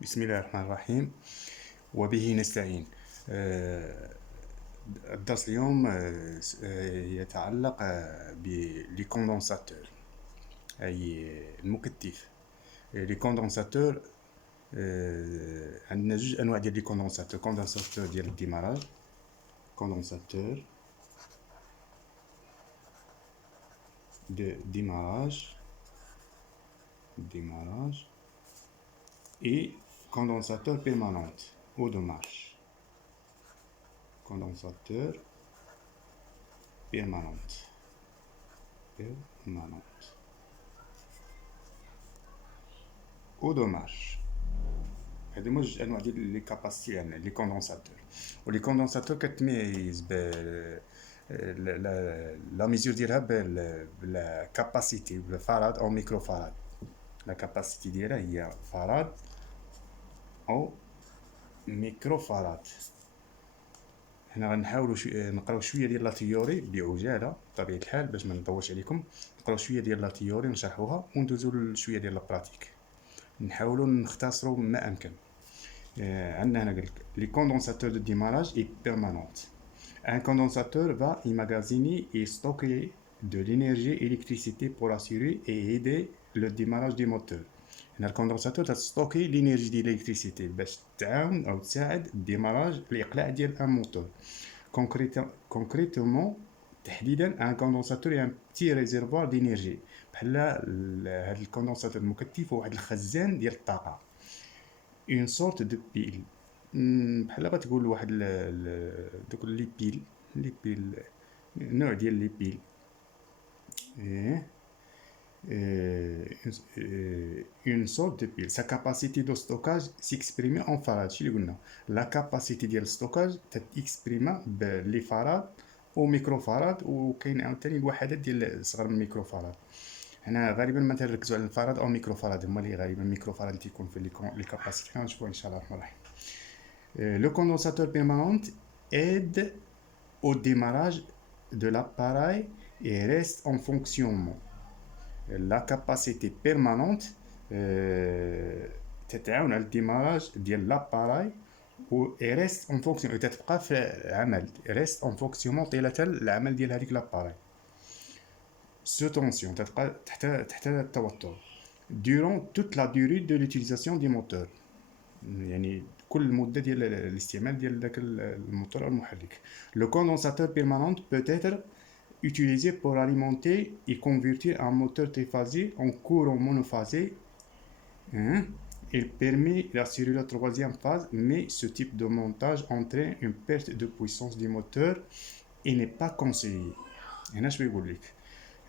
بسم الله الرحمن الرحيم وبه نستعين. الدرس اليوم يتعلق باللي كوندنساتور، أي المكثف. لي كوندنساتور عندنا جوج أنواع ديال لي كوندنساتور. كوندنساتور ديال الديماراج، كوندنساتور دو démarrage et condensateur permanente ou de marche. Condensateur permanente ou de marche. هادو هما جوج انواع ديال لي كاباسيتي عندنا لي كوندنساتور. ولي كوندنساتور كتميز لا ميزور ديالها بالكاباسيتي بالفاراد او ميكروفاراد. لا كاباسيتي ديالها هي فاراد او ميكروفاراد. هنا غنحاولوا نقراو شويه ديال لا تيوري بعجاله بطبيعه الحال باش ما نطولش عليكم. نقراو شويه ديال لا تيوري ونشرحوها وندوزو لشويه ديال لا براتيك. نحاولوا نختصروا ما امكن. عندنا هنا قالك لي كوندنساتور دو démarrage et permanente. Un condensateur va emmagasiner et stocker de l'énergie électricité pour assurer et aider le démarrage du moteur. هنا الكوندنساتور تستوكي لينيرجي ديال الالكتريسيتي باش تعاون او تساعد الديماراج الاقلاع ديال ان موتور. كونكريتومون تحديدا ان كوندنساتور ان بتي ريزيرفوار دينيرجي، بحال هاد الكوندنساتور المكثف هو واحد الخزان ديال الطاقه. اون سورت دو بيل، بحال غتقول واحد دوك لي بيل نوع ديال لي بيل. une sorte de pile. Sa capacité de stockage s'exprime en farad. شي اللي قلنا لا كاباسيتي ديال الستوكاج تتكسبريما بلي فراد او ميكروفاراد، وكاين عاوتاني الوحدات ديال صغر من الميكروفاراد. هنا غالبا ما تركزوا على الفراد او ميكروفاراد، هما اللي غالبا الميكروفاراد اللي تيكون في لي كاباسيتي. غنشوفوا ان شاء الله الرحمن الرحيم. Le condensateur permanent aide au démarrage de l'appareil et reste en fonctionnement. La capacité permanente تتعاون على الديماراج ديال لاباراي و ريست اون فونكسيون، تتبقى في عمل ريست اون فونكسيون طيله العمل ديال هذيك لاباراي. سو تونسيون تتبقى تحت التوتر durant toute la durée de l'utilisation du moteur، يعني كل المده ديال الاستعمال ديال داك الموتور المحرك. Le condensateur permanent peut être utilisé pour alimenter et convertir un moteur triphasé en courant monophasé. Il permet d'assurer la troisième phase, mais ce type de montage entraîne une perte de puissance du moteur et n'est pas conseillé. هنا اش بيقول لك؟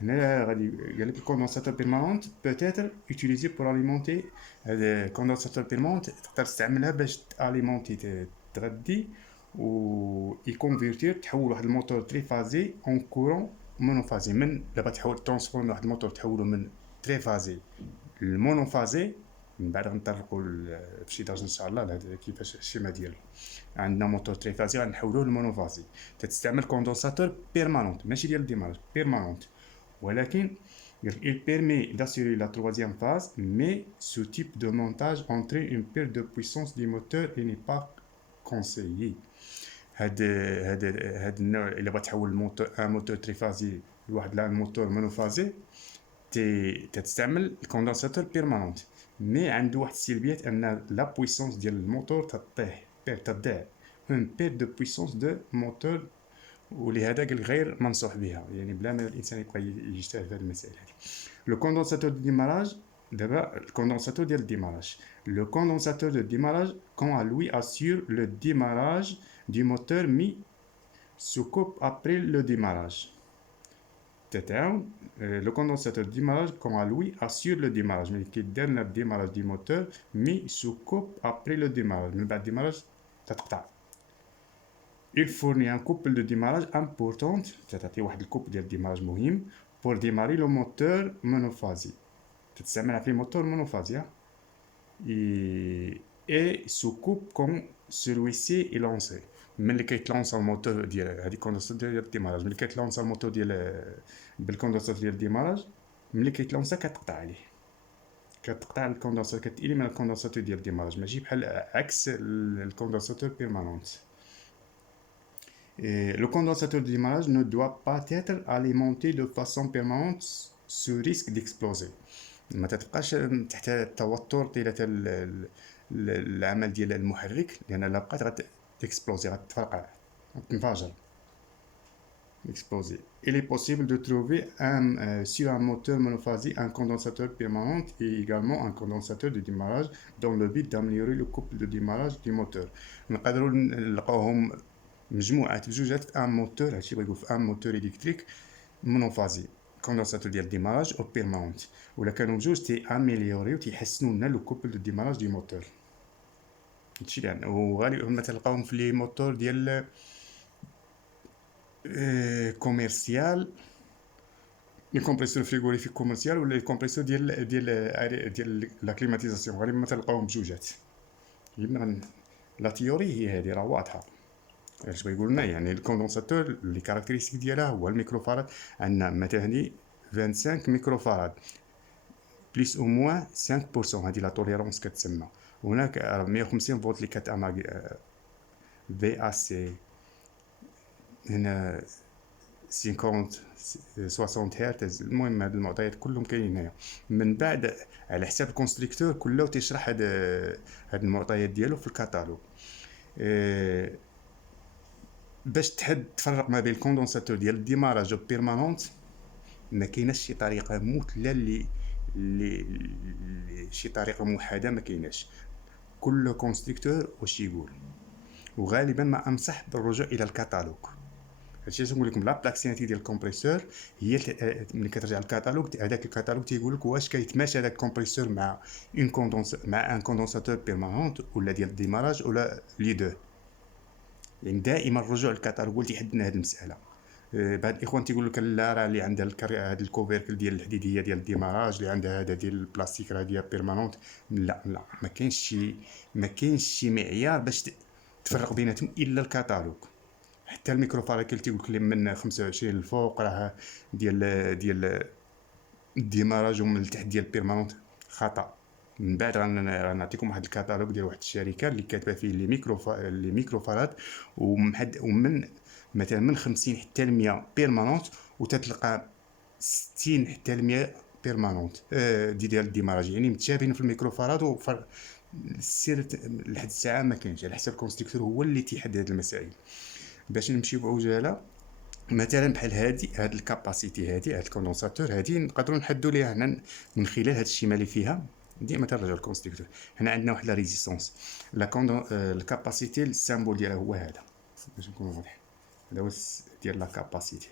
هنا غادي قال لك الكوندنساتور بيرمانونت peut-être utilisé pour alimenter. هذا الكوندنساتور بيرمانونت تقدر تستعملها باش تاليمونتي تغذي و يكونفيرتير، تحول واحد الموتور تريفازي اون كورون مونوفازي. من دابا تحول ترانسفورم واحد الموتور تحوله من تريفازي للمونوفازي. من بعد غنطرقوا في شي درجه ان شاء الله لهذا كيفاش الشيما ديالو. عندنا موتور تريفازي غنحولوه للمونوفازي. تستعمل كوندنساتور بيرمانونت ماشي ديال الديماراج بيرمانونت، ولكن il permet d'assurer la troisième phase, mais ce type de montage entraîne une perte de puissance du moteur et n'est pas conseillé. هاد النوع اللي بغا تحول الموتور ان موتور تريفازي لواحد الموتور مونوفازي تستعمل الكوندنساتور بيرمانونت، مي عنده واحد السلبيات ان لا بويسونس ديال الموتور تطيح تضيع اون بير دو بويسونس دو موتور، ولهذا قال غير منصوح بها، يعني بلا ما الانسان يبقى يجتهد في هذه المسائل هذه. لو كوندنساتور دو ديماراج، دابا الكوندنساتور ديال الديماراج. Le condensateur de démarrage, quant à lui, assure le démarrage du moteur mis se coupe après le démarrage. Le condensateur de démarrage, quant à lui, assure le démarrage. Mais qui donne le démarrage du moteur mis se coupe après le démarrage. Mais le démarrage, il fournit un couple de démarrage important, c'est-à-dire un couple de démarrage مهم pour démarrer le moteur monophasé. تستعمل في moteur monophasé. et se coupe quand celui-ci est lancé. ملي كيتلونسا الموتور ديال هذيك الكوندنساتور ديال الديماراج، ملي كيتلونسا الموتور ديال بالكوندنساتور ديال الديماراج، ملي كيتلونسا كتقطع عليه. كتقطع الكوندنساتور، كتإليمينا الكوندنساتور ديال الديماراج، ماشي بحال عكس الكوندنساتور بيرمانونت. Le condensateur de démarrage ne doit pas être alimenté de façon permanente sous risque d'exploser. ما تتبقاش تحت التوتر طيلة العمل ديال المحرك، لأن لا بقات غتكسبلوزي، غتفرقع، غتنفجر. Exploser. Il est possible de trouver sur un moteur monophasique un condensateur permanent et également un condensateur de démarrage dans le but d'améliorer le couple de démarrage du moteur. نقدروا نلقاوهم مجموعات بجوجات في ان موتور، هادشي بغا يقول في ان موتور الكتريك مونوفازي كوندنساتور ديال الديماراج او بيرمانونت، ولا كانوا بجوج تي اميليوريو تيحسنوا لنا لو كوبل دو ديماراج دي موتور. هادشي يعني، وغالبا تلقاوهم في لي موتور ديال كوميرسيال، لي كومبريسور فريغوريفيك كوميرسيال، ولا لي كومبريسور ديال لا كليماتيزاسيون، غالبا ما تلقاوهم بجوجات. لا تيوري هي هذه راه واضحه. اش بغا يقول لنا؟ يعني الكوندنساتور لي كاركتيرستيك ديالها هو الميكروفاراد، عندنا مثلا 25 ميكروفاراد بليس او موان 5%، هذه لا توليرونس كتسمى. وهناك 150 فولت اللي كتاماغي في ا سي، هنا 50 60 هرتز. المهم هاد المعطيات كلهم كاينين هنايا. من بعد على حساب الكونستركتور كله تيشرح هاد المعطيات ديالو في الكاتالوج. باش تفرق ما بين الكوندنساتور ديال الديماراج وبيرمانونت، ما كايناش شي طريقه مثلى اللي شي طريقه موحده، ما كايناش. كل كونستركتور واش يقول، وغالبا ما انصح بالرجوع الى الكاتالوج. هادشي اللي نقول لكم، لا بلاكسينيتي ديال الكومبريسور هي ملي كترجع للكاتالوج، هذاك الكاتالوج تيقول لك واش كيتماشى هذاك الكومبريسور مع مع ان كوندنساتور بيرمانونت ولا ديال الديماراج ولا لي دو. يعني دائما الرجوع للكاتالوج هو اللي تيحدد لنا هذه المساله. بعض الاخوان تيقول لك لا، راه اللي عندها هذا الكوفيركل ديال الحديديه ديال الديماراج، اللي عندها هذا ديال البلاستيك راه ديال بيرمانونت. لا لا، ما كاينش شي معيار باش تفرق بيناتهم الا الكاتالوج. حتى الميكروفاراد اللي تيقول لك من 25 للفوق راه ديال الديماراج، ومن التحت ديال البيرمانونت، خطا. من بعد غنعطيكم واحد الكاتالوج ديال واحد الشركه اللي كاتبه فيه لي ميكروفاراد، ومن مثلا من 50 حتى ل 100 بيرمانونت، وتتلقى 60 حتى ل 100 بيرمانونت ديال الديماراج، يعني متشابهين في الميكروفاراد. السر لحد الساعه ما كاينش، على حسب الكونستركتور هو اللي تيحدد المسائل. باش نمشيو بعجاله، مثلا بحال هاد الكاباسيتي، هاد الكوندنساتور هادي نقدروا نحدوا ليها هنا من خلال هاد الشيمه اللي فيها. ديما ترجعوا للكونستركتور. هنا عندنا واحد لا ريزيستونس، الكاباسيتي السامبول ديالها هو هذا، باش نكون واضح. هذا هو ديال لا كاباسيتي،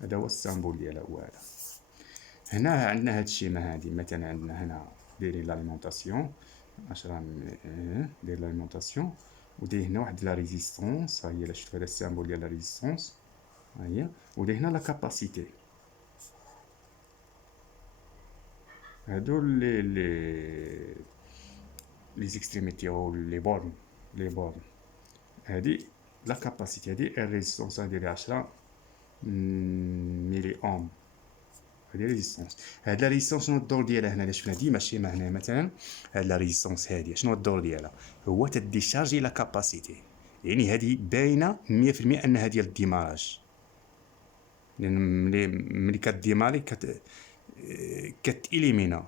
هذا هو السامبول ديالها هو هذا. هنا عندنا هاد الشيمه هادي، مثلا عندنا هنا دايرين لاليمونطاسيون 10 داير لاليمونطاسيون، وداير هنا واحد لا ريزيستونس، ها هي الا شفتوا هذا السامبول ديال لا ريزيستونس، ها هي، وداير هنا لا كاباسيتي. هادو لي زيكستريميتي او لي بورن هادي لا كاباسيتي، هادي الريزيستونس ديالها 10 ملي اوم، هادي ريزيستونس. هاد لا ريزيستونس شنو الدور ديالها هنا؟ شفنا ديما الشيمه هنا مثلا، هاد لا ريزيستونس هادي شنو الدور ديالها؟ هو تديشارجي لا كاباسيتي. يعني هادي باينه 100% انها ديال الديماراج، لان ملي كديماري كتإليمينا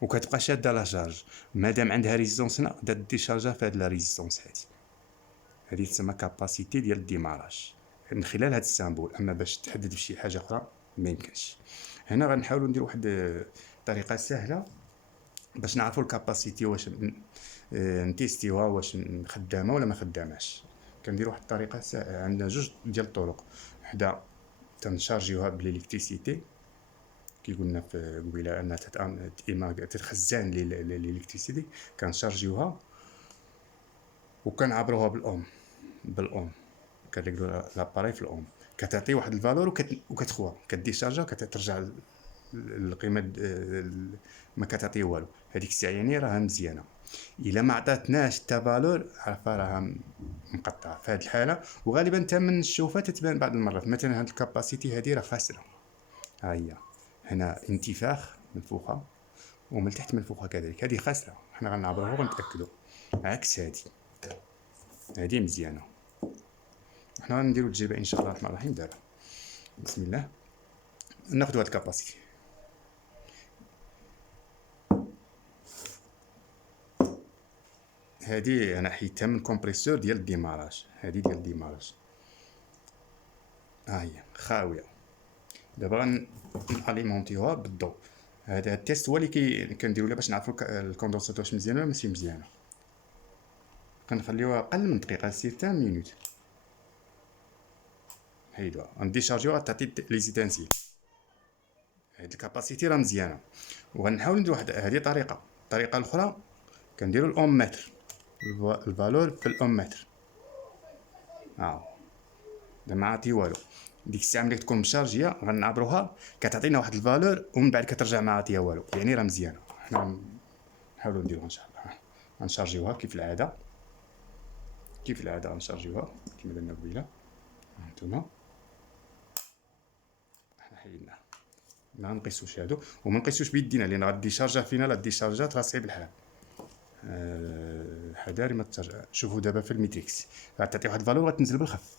وكتبقى شاده لا شارج. مادام عندها ريزيستونس هنا ديشارجا في هاد لا ريزيستونس هادي تسمى كاباسيتي ديال الديماراج من خلال هاد السامبول. اما باش تحدد بشي حاجه اخرى ما يمكنش. هنا غنحاولوا ندير واحد طريقه سهله باش نعرفوا الكاباسيتي واش نتيستيوها واش خدامه ولا ما خداماش. كندير واحد الطريقه عندنا جوج ديال الطرق. وحده تنشارجيوها بالالكتريسيتي، كي قلنا في قبيله انها تتخزن للالكتريسيتي، كنشارجيوها وكنعبروها بالاوم كنريكلو لاباري في الاوم، كتعطي واحد الفالور وكتخوى كديشارجا وكترجع القيمه ما كتعطي والو. هذيك الساعه يعني راها مزيانه. الا ما عطاتناش حتى فالور عرفها راها مقطعه في هذه الحاله. وغالبا حتى من الشوفه تتبان بعض المرات. مثلا هاد الكاباسيتي هذه راه خاسره، ها هي هنا انتفاخ منفوخه ومن تحت منفوخه كذلك. هذه خاسره، حنا غنعبروها ونتاكدوا. عكس هذه مزيانه. حنا غنديروا التجربه ان شاء الله الرحمن الرحيم دابا. بسم الله. ناخذ هاد الكاباسيتي. هذه انا حيدتها من كومبريسور ديال الديماراج. هذه ديال الديماراج ها هي خاويه. دابا غناليمونتيوها بالضوء. هذا التيست هو اللي كنديرو باش نعرفوا الكوندونساتور واش مزيانه ولا ماشي مزيانه. كنخليوها اقل من دقيقه، سير 10 مينوت. حيدوها غنديشارجيوها تعطي لي زيتانسيل. هاد الكاباسيتي راه مزيانه. وغنحاول ندير واحد، هذه طريقه. الطريقه الاخرى كنديروا الاوم متر، الفالور في الاوم متر. ما عطي والو. ديك الساعه ملي تكون مشارجيه غنعبروها كتعطينا واحد الفالور ومن بعد كترجع ما عطيها والو، يعني راه مزيانه. حنا نحاولوا نديروها ان شاء الله. غنشارجيوها كيف العاده غنشارجيوها كما درنا قبيله. هانتوما حنا حيدناها. ما نقيسوش هادو وما نقيسوش بيدينا لان غادي شارجا فينا. لا ديشارجات راه صعيب الحال. حذاري ما ترجع. شوفوا دابا في الميتريكس غتعطي واحد الفالور غتنزل بالخف.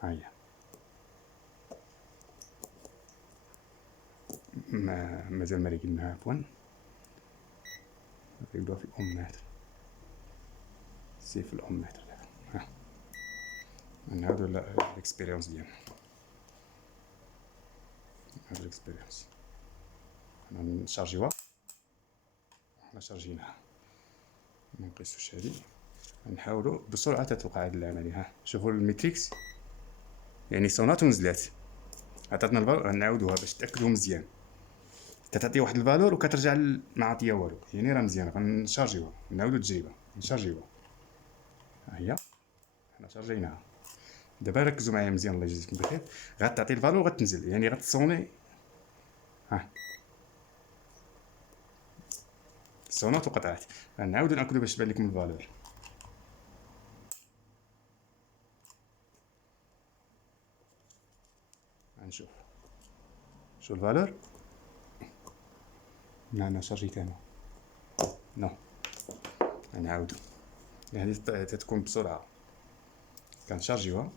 ها هي مازال ما ريقلناها. عفوا نريقلوها في الأم متر. سي في الأم متر دابا. ها من هادو الاكسبيريونس ديالنا. هاد الاكسبيريونس نشارجيوها. حنا شارجيناها ما نقيسوش. هادي نحاولوا بسرعه تتوقع هاد العمليه. ها شوفوا الميتريكس يعني صونات ونزلات. عطاتنا الفالور غنعاودوها باش نتاكدوا مزيان. تعطي واحد الفالور وكترجع ما عطيه والو، يعني راه مزيان. غنشارجيوها نعاودوا التجربه نشارجيوها. ها هي حنا شارجيناها. دابا ركزوا معايا مزيان الله يجزيكم بخير. غتعطي الفالور وغتنزل يعني غتصوني. ها صونات وقطعات. غنعاودو ناكدو باش تبان لكم الفالور. غنشوف شو الفالور. لا انا شارجيت انا. نو غنعاودو. يعني تتكون بسرعه. كنشارجيوها.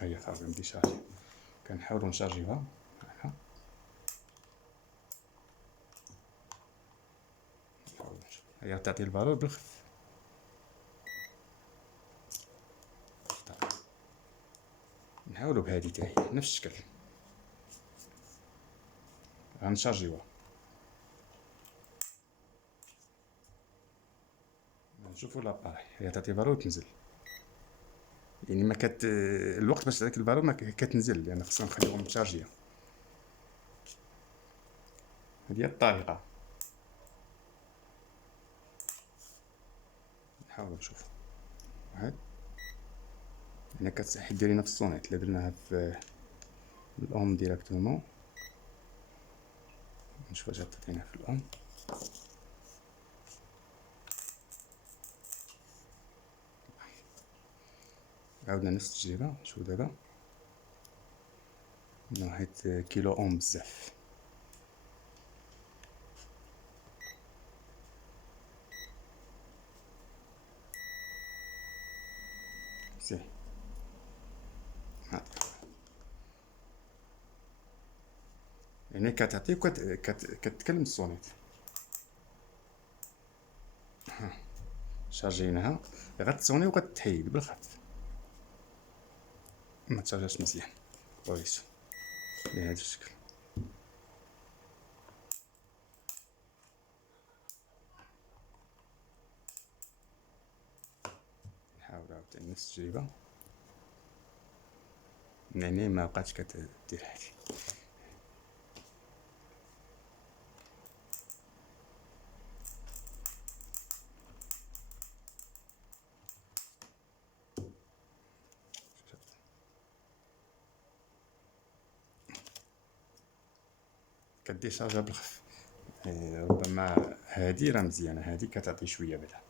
ها هي صافي ندي شارجي. كنحاولوا نشارجيوها. هي تعطي الفالور بالخف. نحاولوا بهادي حتى هي نفس الشكل. غنشارجيوها. نشوفوا لاباراي. هي تعطي فالور وتنزل. يعني ما الوقت باش تعطيك الفالور ما كتنزل لان خصنا نخليهم مشارجيه. هذه هي الطريقه. نحاول نشوف. هاد هنا كتحيد ديري نفس الصونيت اللي درناها في الأوم ديراكتومون. نشوف واش عطينا في الأوم. عاودنا نفس التجربة. نشوف دابا. حيت كيلو أوم بزاف. سي يعني كتعطي كتكلم الصونيت. شارجيناها غتصوني وكتحيد بالخف. ما تشارجاش مزيان. بغيتو بهذا الشكل. نحاول عاوتاني نفس التجربة. يعني ما بقاتش كدير هادي. كديشارجا بالخف. ربما هادي راه مزيانه. هادي كتعطي شويه بعدا.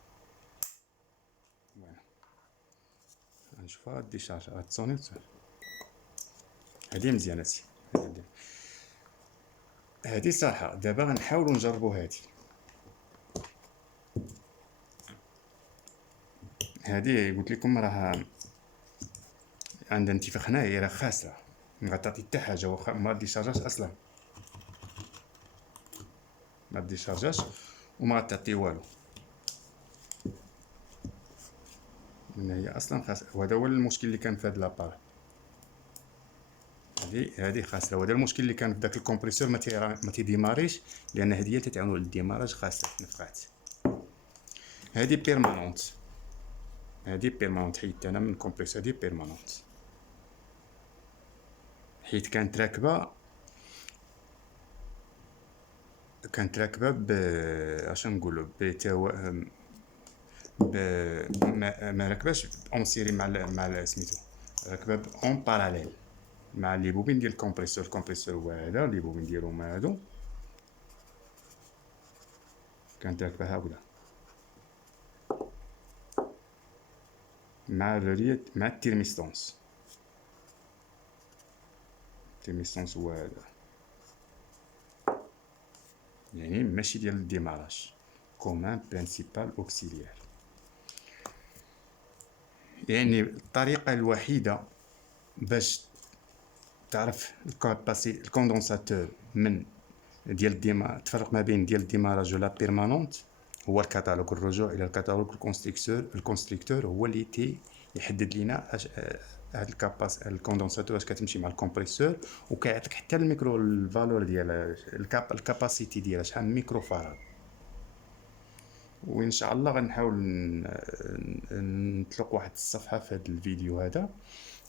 غنشوفها ديشارجا غتصوني. هادي مزيانه. هادي هادي صالحة. دابا غنحاولو نجربو هادي قلت لكم راه عندها انتفاخ هنايا، هي راه خاسرة، مغتعطي حتى حاجة، واخا ما ديشارجاش اصلا، ما ديشارجاش وما غتعطي والو، لان هي اصلا خاسرة. وهذا هو المشكل اللي كان في هاد لابار، هادي خاسرة. وهذا المشكل اللي كان في داك الكومبريسور ما تيديماريش، لان هادي هي اللي تتعاون للديماراج خاسرة نفقات. هادي بيرمانونت، هادي بيرمانونت، حيدت انا من الكومبريسور، هادي بيرمانونت حيت كانت راكبه ب اش نقولوا ما راكباش اون سيري مع سميتو، راكبه اون باراليل مع لي بوبين ديال الكومبريسور. الكومبريسور هو هذا، لي بوبين ديالو هما هادو، كانت راكبه هكذا مع الريت مع التيرميستونس. التيرميستونس هو هذا، يعني ماشي ديال الديماراج، كومان برينسيبال اوكسيليير. يعني الطريقه الوحيده باش تعرف الكوندونساتور من ديال تفرق ما بين ديال الديماراج ولا بيرمانونت، هو الكتالوج. الرجوع الى الكتالوج. الكونستركتور هو اللي يحدد لينا هاد الكوندونساتور واش كتمشي مع الكومبريسور، وكيعطيك حتى الميكرو الفالور ديال الكاباسيتي ديالها شحال ميكرو فاراد. وان شاء الله غنحاول نطلق واحد الصفحه في هذا الفيديو هذا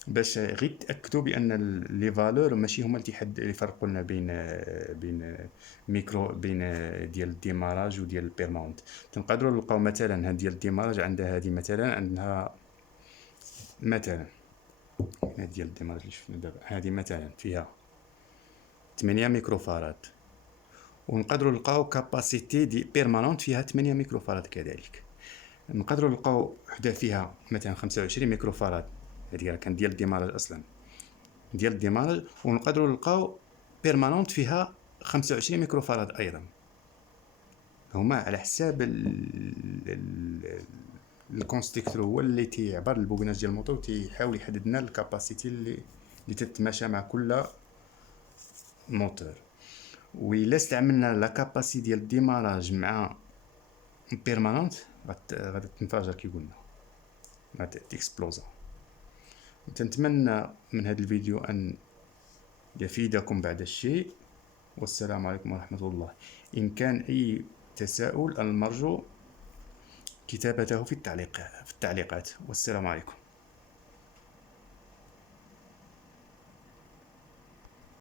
باش غير تاكدوا بان لي فالور ماشي هما اللي يفرقوا لنا بين ميكرو بين ديال الديماراج وديال البيرمونت. تنقدروا نلقاو مثلا هاد ديال الديماراج عندها هذه مثلا، عندها مثلا هاد ديال الديماراج اللي شفنا دابا، هذه مثلا فيها 8 ميكرو فاراد، ونقدروا نلقاو كاباسيتي دي بيرمانونت فيها 8 ميكرو فاراد كذلك. نقدروا نلقاو وحده فيها مثلا 25 ميكرو فاراد، هذه كان ديال الديماراج اصلا ديال الديماراج، ونقدروا نلقاو بيرمانونت فيها 25 ميكرو فاراد ايضا. هما على حساب الكونستركتور هو اللي تيعبر البوبيناج ديال الموتور، تيحاول يحدد لنا الكاباسيتي اللي تتماشى مع كل موتور. وإلا استعملنا لا كاباسيتي ديال الديماراج مع بيرمانونت غادي تنفجر كي قلنا، غادي تكسبلوزا. تنتمنى من هذا الفيديو ان يفيدكم بعض الشيء، والسلام عليكم ورحمة الله. إن كان أي تساؤل المرجو كتابته في التعليقات، والسلام عليكم.